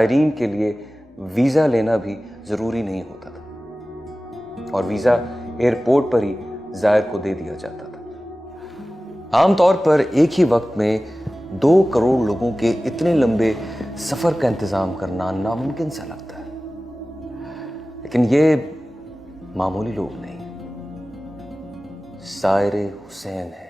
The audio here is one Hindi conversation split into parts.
ज़ायरीन के लिए वीज़ा लेना भी ज़रूरी नहीं होता था और वीज़ा एयरपोर्ट पर ही ज़ायर को दे दिया जाता था। आमतौर पर एक ही वक्त में 2 करोड़ लोगों के इतने लंबे सफ़र का इंतज़ाम करना नामुमकिन सा लगता है, लेकिन ये मामूली लोग नहीं, ज़ायर हुसैन है।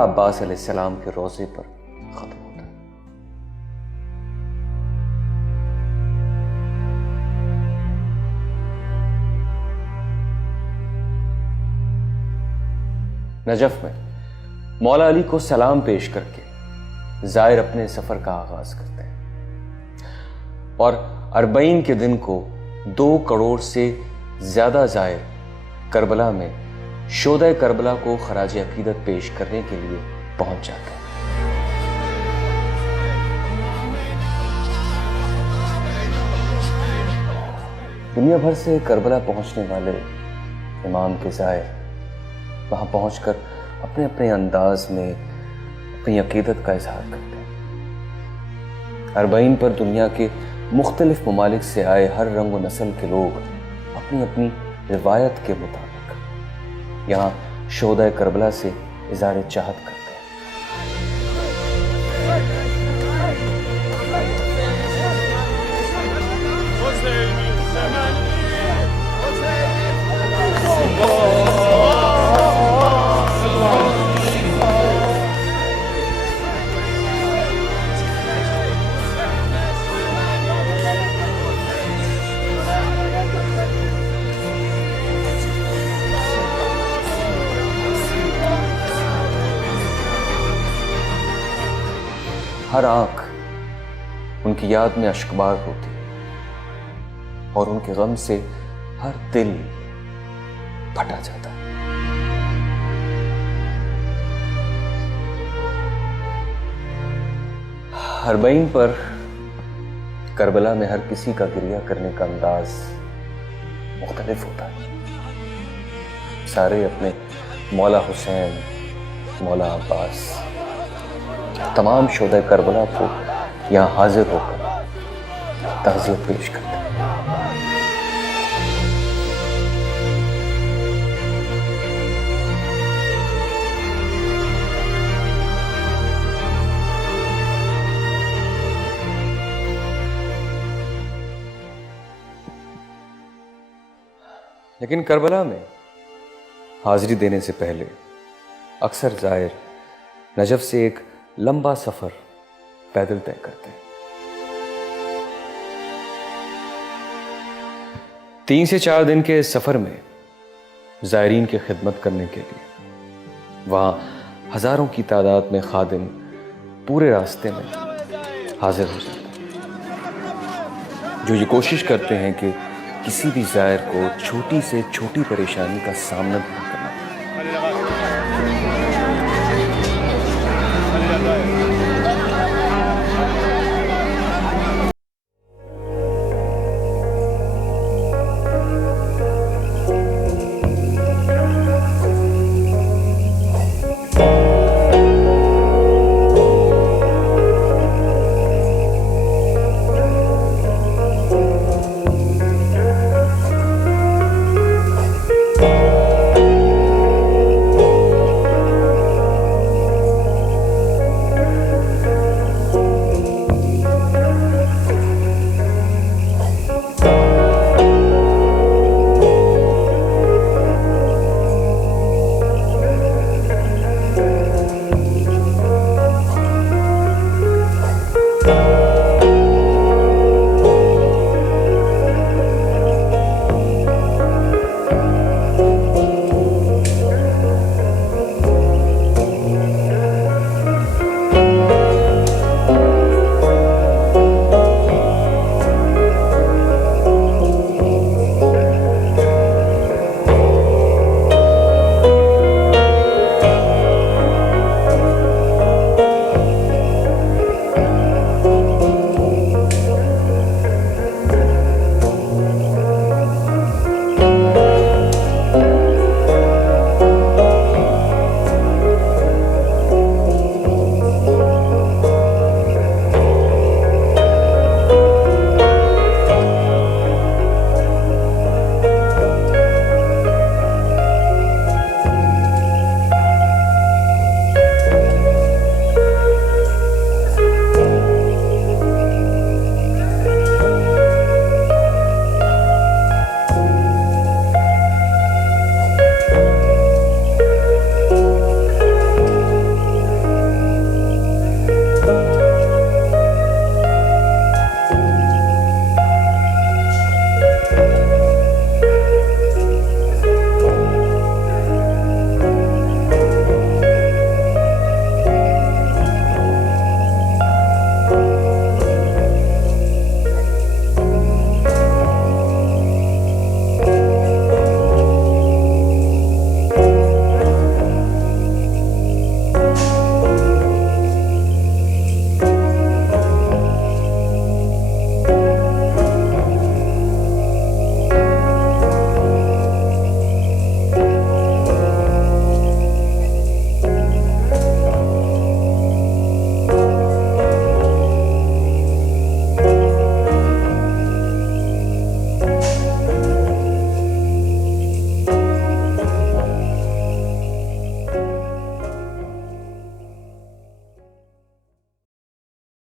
अब्बास अलैहिस्सलाम के रोज़े पर खत्म होता है। नजफ में मौला अली को सलाम पेश करके ज़ायर अपने सफर का आगाज करते हैं और 40 के दिन को 2 करोड़ से ज्यादा ज़ायर करबला में शोदा करबला को खराज अकीदत पेश करने के लिए पहुंच जाते हैं। दुनिया भर से करबला पहुंचने वाले इमाम के ज़ायर वहां पहुंचकर अपने अपने अंदाज में अपनी अकीदत का इजहार करते हैं। 40 पर दुनिया के मुख्तलिफ ममालिक से आए हर रंग व नस्ल के लोग अपनी अपनी रिवायत के मुताबिक यहाँ शोदा करबला से इज़हार चाहत करते हैं। हर आंख उनकी याद में अश्कबार होती है और उनके गम से हर दिल फटा जाता है। हरबईन पर करबला में हर किसी का गिरिया करने का अंदाज मुख्तलिफ होता है। सारे अपने मौला हुसैन, मौला अब्बास, तमाम शोदा करबला को यहाँ हाजिर होकर ताज़ियत पेश करते हैं। लेकिन करबला में हाजिरी देने से पहले अक्सर ज़ायर नजफ से एक लंबा सफर पैदल तय करते हैं। 3 से 4 दिन के इस सफर में ज़ायरीन की खिदमत करने के लिए। वहाँ हज़ारों की तादाद में खादिम पूरे रास्ते में हाजिर हो जाते हैं, जो ये कोशिश करते हैं कि किसी भी ज़ायर को छोटी से छोटी परेशानी का सामना ना करना पड़े।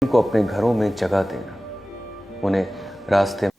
उनको अपने घरों में जगह देना, उन्हें रास्ते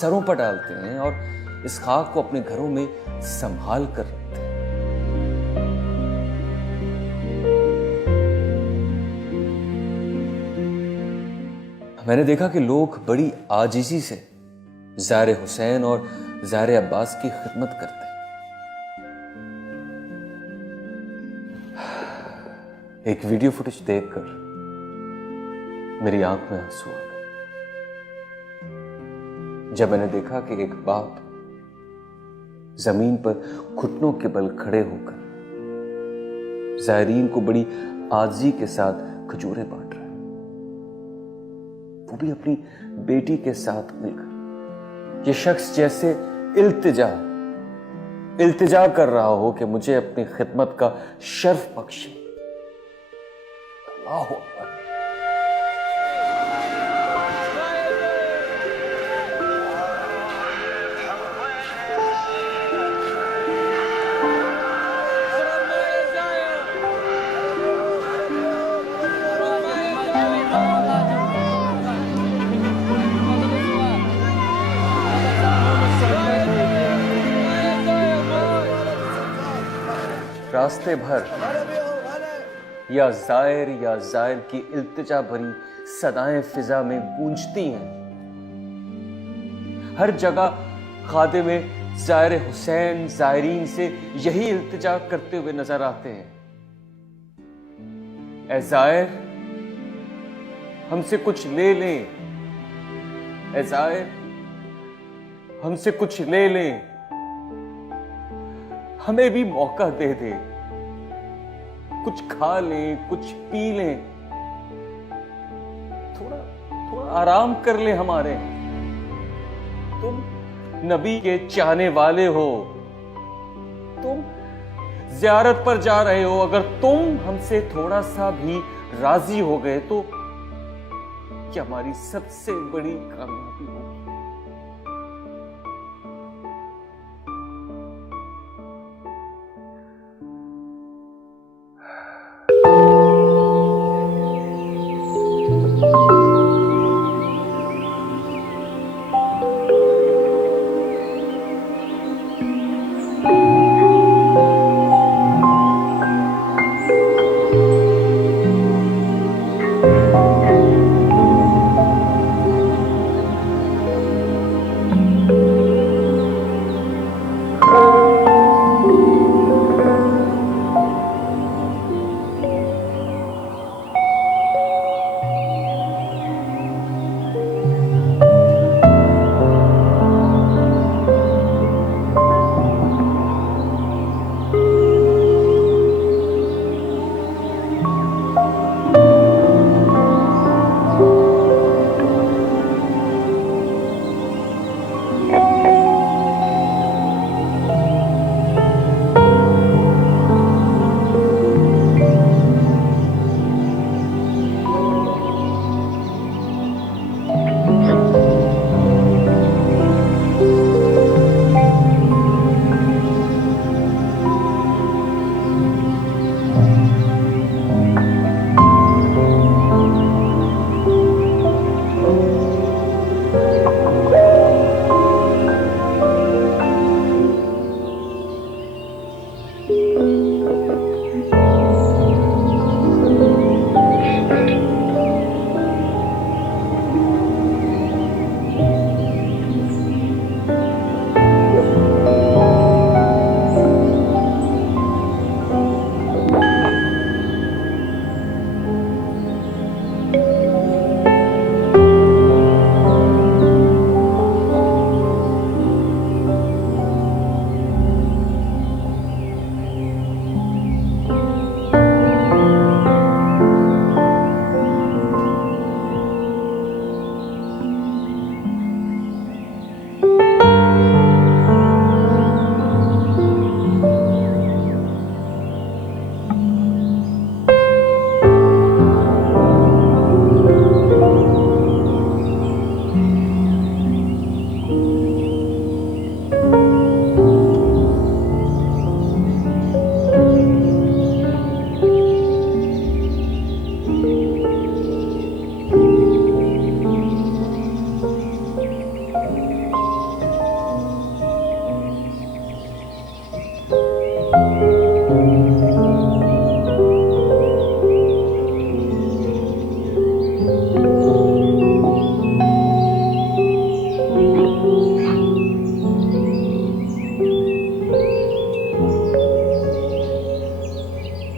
सरों पर डालते हैं और इस खाक को अपने घरों में संभाल कर रखते हैं। मैंने देखा कि लोग बड़ी आजिज़ी से ज़ाहिर हुसैन और ज़ाहिर अब्बास की खिदमत करते हैं। एक वीडियो फुटेज देखकर मेरी आंख में आंसू आ गए जब मैंने देखा कि एक बाप जमीन पर घुटनों के बल खड़े होकर ज़ायरीन को बड़ी आजी के साथ खजूरें बांट रहा है, वो भी अपनी बेटी के साथ मिलकर। ये शख्स जैसे इल्तिजा कर रहा हो कि मुझे अपनी खिदमत का शर्फ बख्शे। अल्लाह अकबर। रास्ते भर या जायर की इल्तिजा भरी सदाएं फिजा में गूंजती हैं। हर जगह खादिम ज़ाहिर हुसैन ज़ायरीन से यही इल्तिजा करते हुए नजर आते हैं। ऐ ज़ाहिर, हमसे कुछ ले लें। ऐ ज़ाहिर, हमसे कुछ ले लें, हमें भी मौका दे दे, कुछ खा लें, कुछ पी लें, थोड़ा आराम कर ले हमारे। तुम नबी के चाहने वाले हो, तुम ज़ियारत पर जा रहे हो, अगर तुम हमसे थोड़ा सा भी राजी हो गए तो क्या हमारी सबसे बड़ी कामयाबी होगी।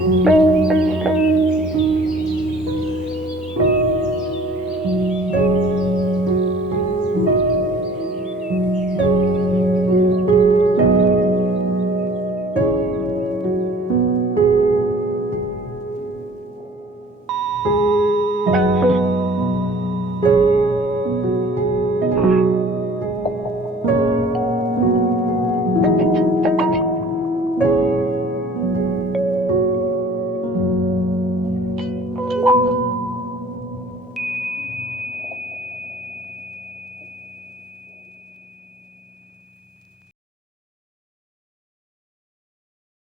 मैं